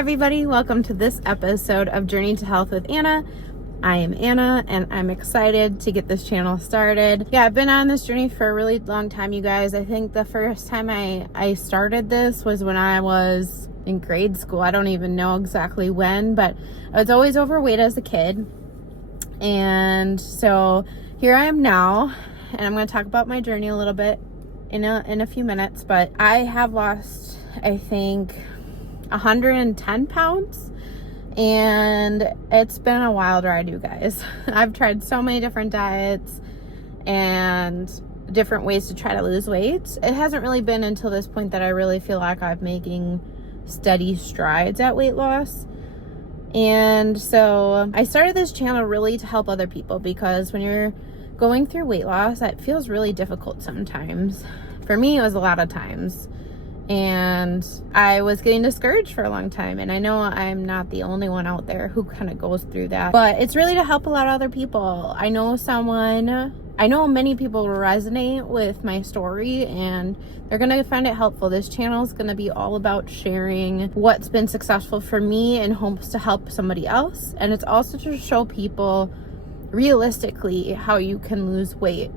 everybody, welcome to this episode of Journey to Health with Anna. I am Anna and I'm excited to get this channel started. Yeah, I've been on this journey for a really long time, you guys. I think the first time I started this was when I was in grade school. I don't even know exactly when, but I was always overweight as a kid. And so here I am now, and I'm going to talk about my journey a little bit in a few minutes, but I have lost, I think, 110 pounds, and it's been a wild ride, you guys. I've tried so many different diets and different ways to try to lose weight. It hasn't really been until this point that I really feel like I'm making steady strides at weight loss. And so I started this channel really to help other people, because when you're going through weight loss, it feels really difficult sometimes. For me, it was a lot of times. And I was getting discouraged for a long time. And I know I'm not the only one out there who kind of goes through that. But it's really to help a lot of other people. I know many people will resonate with my story and they're going to find it helpful. This channel is going to be all about sharing what's been successful for me in hopes to help somebody else. And it's also to show people realistically how you can lose weight.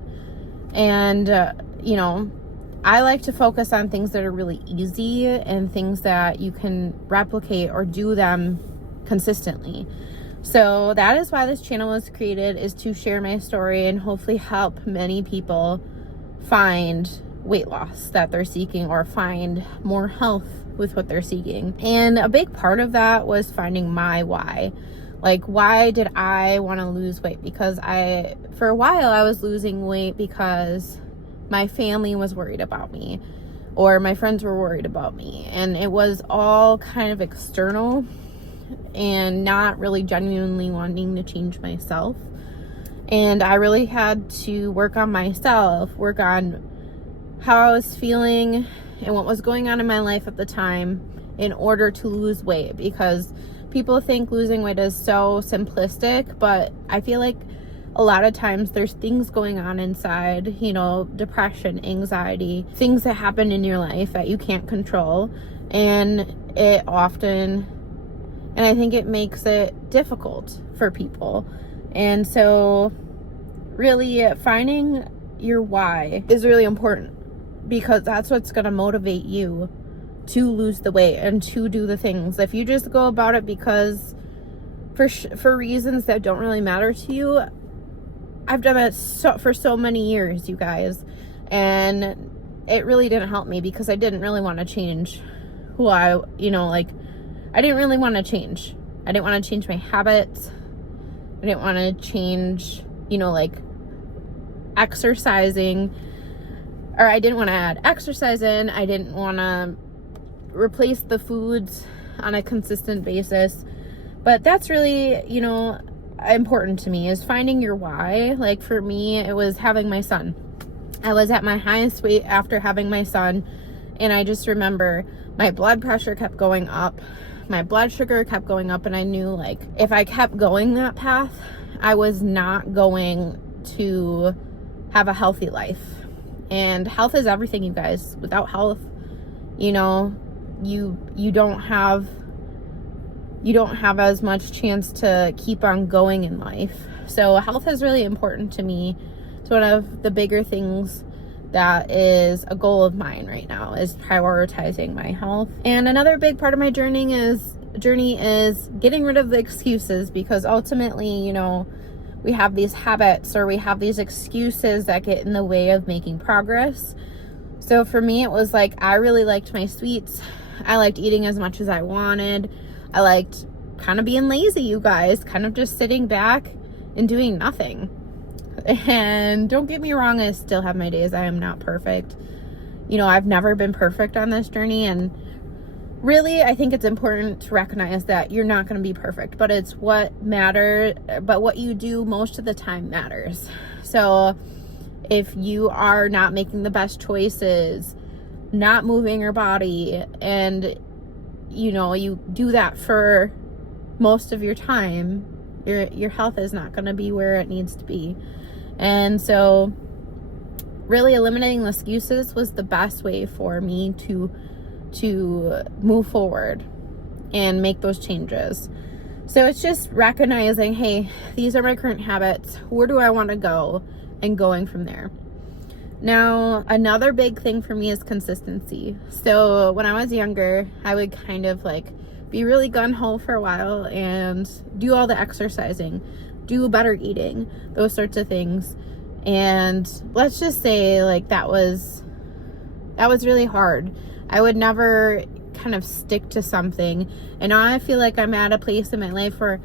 And, I like to focus on things that are really easy and things that you can replicate or do them consistently. So that is why this channel was created, is to share my story and hopefully help many people find weight loss that they're seeking, or find more health with what they're seeking. And a big part of that was finding my why. Like, why did I want to lose weight? Because for a while I was losing weight because my family was worried about me, or my friends were worried about me, and it was all kind of external and not really genuinely wanting to change myself. And I really had to work on myself, work on how I was feeling and what was going on in my life at the time in order to lose weight, because people think losing weight is so simplistic, but I feel like a lot of times there's things going on inside, depression, anxiety, things that happen in your life that you can't control. And I think it makes it difficult for people. And so really finding your why is really important, because that's what's going to motivate you to lose the weight and to do the things. If you just go about it because for reasons that don't really matter to you, I've done that for so many years, you guys, and it really didn't help me, because I didn't really want to change who I didn't really want to change. I didn't want to change my habits. I didn't want to change, exercising, or I didn't want to add exercise in. I didn't want to replace the foods on a consistent basis. But that's really, important to me, is finding your why. Like, for me, it was having my son. I was at my highest weight after having my son, and I just remember my blood pressure kept going up, my blood sugar kept going up, and I knew, if I kept going that path, I was not going to have a healthy life. And health is everything, you guys. Without health, you don't have as much chance to keep on going in life. So health is really important to me. It's one of the bigger things that is a goal of mine right now, is prioritizing my health. And another big part of my journey is getting rid of the excuses, because ultimately, we have these habits, or we have these excuses that get in the way of making progress. So for me, it was I really liked my sweets. I liked eating as much as I wanted. I liked kind of being lazy, you guys, kind of just sitting back and doing nothing. And don't get me wrong, I still have my days. I am not perfect. I've never been perfect on this journey. And really, I think it's important to recognize that you're not going to be perfect, but it's what matters. But what you do most of the time matters. So if you are not making the best choices, not moving your body, and you do that for most of your time, your health is not going to be where it needs to be. And so really eliminating the excuses was the best way for me to move forward. and make those changes. So it's just recognizing, hey, these are my current habits. Where do I want to go? And going from there. Now, another big thing for me is consistency. So when I was younger, I would kind of like be really gung-ho for a while and do all the exercising, do better eating, those sorts of things. And let's just say like that was really hard. I would never kind of stick to something. And now I feel like I'm at a place in my life where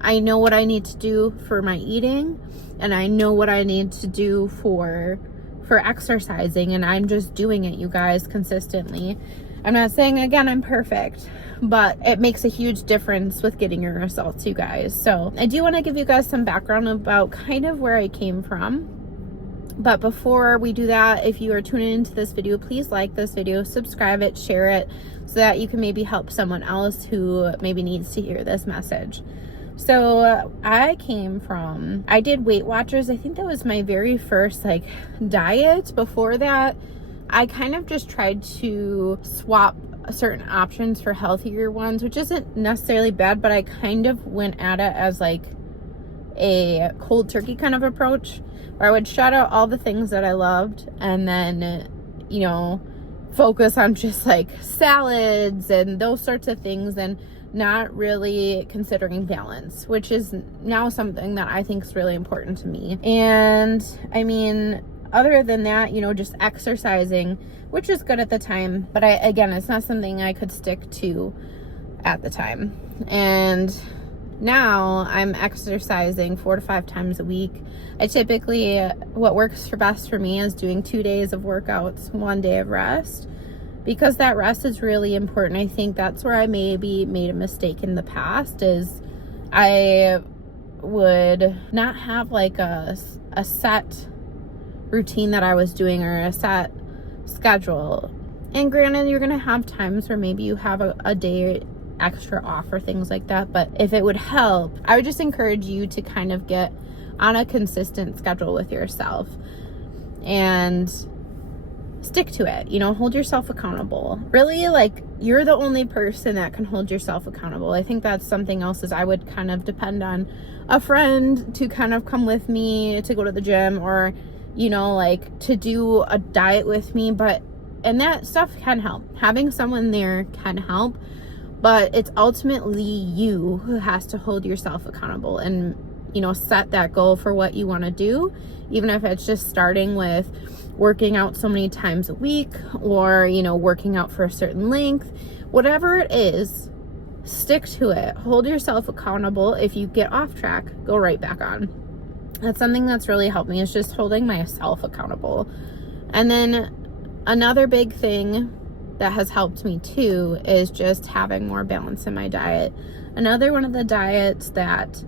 I know what I need to do for my eating, and I know what I need to do for exercising, and I'm just doing it, you guys, consistently. I'm not saying, again, I'm perfect, but it makes a huge difference with getting your results, you guys. So I do want to give you guys some background about kind of where I came from. But before we do that, if you are tuning into this video, please like this video, subscribe it, share it, so that you can maybe help someone else who maybe needs to hear this message. So I did Weight Watchers. I think that was my very first like diet. Before that, I kind of just tried to swap certain options for healthier ones, which isn't necessarily bad, but I kind of went at it as like a cold turkey kind of approach, where I would shut out all the things that I loved and then, focus on just like salads and those sorts of things, and not really considering balance, which is now something that I think is really important to me. And I mean, other than that, just exercising, which is good at the time, but it's not something I could stick to at the time. And now I'm exercising 4 to 5 times a week. I typically, what works best for me is doing 2 days of workouts, 1 day of rest, because that rest is really important. I think that's where I maybe made a mistake in the past, is I would not have like a set routine that I was doing, or a set schedule. And granted, you're going to have times where maybe you have a day extra off or things like that. But if it would help, I would just encourage you to kind of get on a consistent schedule with yourself and stick to it. Hold yourself accountable. Really, like, you're the only person that can hold yourself accountable. I think that's something else, is I would kind of depend on a friend to kind of come with me to go to the gym, or like to do a diet with me, and that stuff can help. Having someone there can help, but it's ultimately you who has to hold yourself accountable and set that goal for what you want to do, even if it's just starting with working out so many times a week, or working out for a certain length. Whatever it is, stick to it. Hold yourself accountable. If you get off track, go right back on. That's something that's really helped me, is just holding myself accountable. And then another big thing that has helped me too is just having more balance in my diet. Another one of the diets that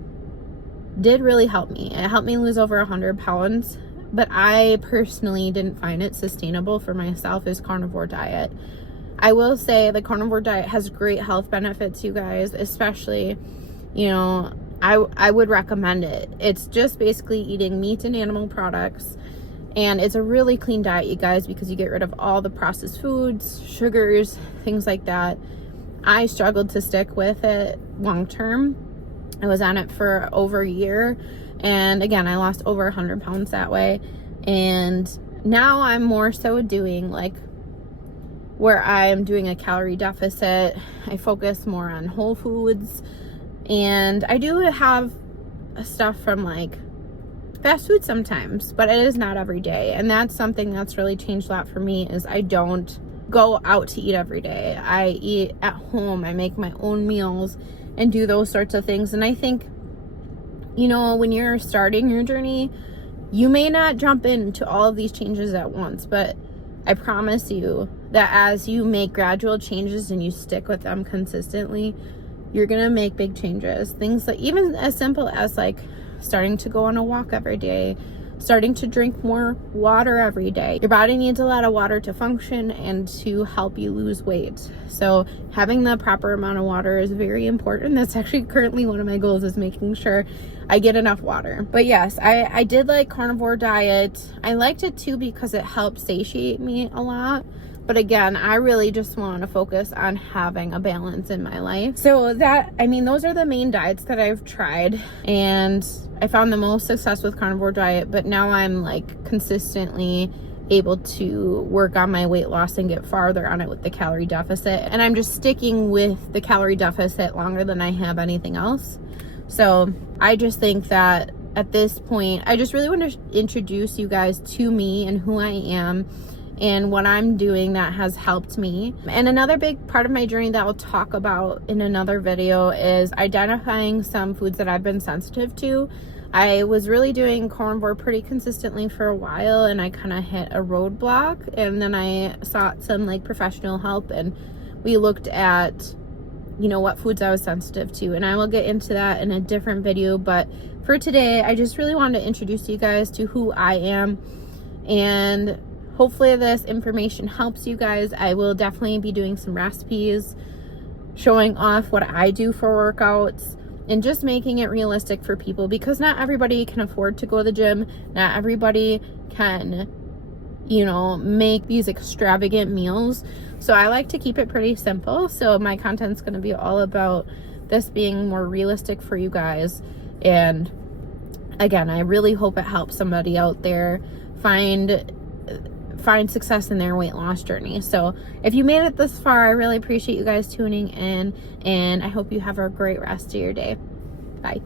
did really help me, it helped me lose over 100 pounds, but I personally didn't find it sustainable for myself, is carnivore diet. I will say the carnivore diet has great health benefits, you guys, especially, I would recommend it. It's just basically eating meat and animal products, and it's a really clean diet, you guys, because you get rid of all the processed foods, sugars, things like that. I struggled to stick with it long term. I was on it for over a year, and again, I lost over 100 pounds that way. And now I'm more so doing like where I'm doing a calorie deficit. I focus more on whole foods, and I do have stuff from like fast food sometimes, but it is not every day. And that's something that's really changed a lot for me, is I don't go out to eat every day. I eat at home. I make my own meals and do those sorts of things. And I think, when you're starting your journey, you may not jump into all of these changes at once, but I promise you that as you make gradual changes and you stick with them consistently, you're gonna make big changes. Things like even as simple as like starting to go on a walk every day, starting to drink more water every day. Your body needs a lot of water to function and to help you lose weight. So having the proper amount of water is very important. That's actually currently one of my goals, is making sure I get enough water. But yes, I did like carnivore diet. I liked it too because it helped satiate me a lot. But again, I really just want to focus on having a balance in my life. So that, I mean, those are the main diets that I've tried, and I found the most success with carnivore diet, but now I'm like consistently able to work on my weight loss and get farther on it with the calorie deficit. And I'm just sticking with the calorie deficit longer than I have anything else. So I just think that at this point, I just really want to introduce you guys to me and who I am and what I'm doing that has helped me. And another big part of my journey that I'll talk about in another video is identifying some foods that I've been sensitive to. I was really doing carnivore pretty consistently for a while, and I kind of hit a roadblock, and then I sought some like professional help, and we looked at, you know, what foods I was sensitive to, and I will get into that in a different video. But for today, I just really wanted to introduce you guys to who I am, and hopefully this information helps you guys. I will definitely be doing some recipes, showing off what I do for workouts, and just making it realistic for people, because not everybody can afford to go to the gym. Not everybody can, you know, make these extravagant meals. So I like to keep it pretty simple. So my content's going to be all about this being more realistic for you guys. And again, I really hope it helps somebody out there find success in their weight loss journey. So if you made it this far, I really appreciate you guys tuning in, and I hope you have a great rest of your day.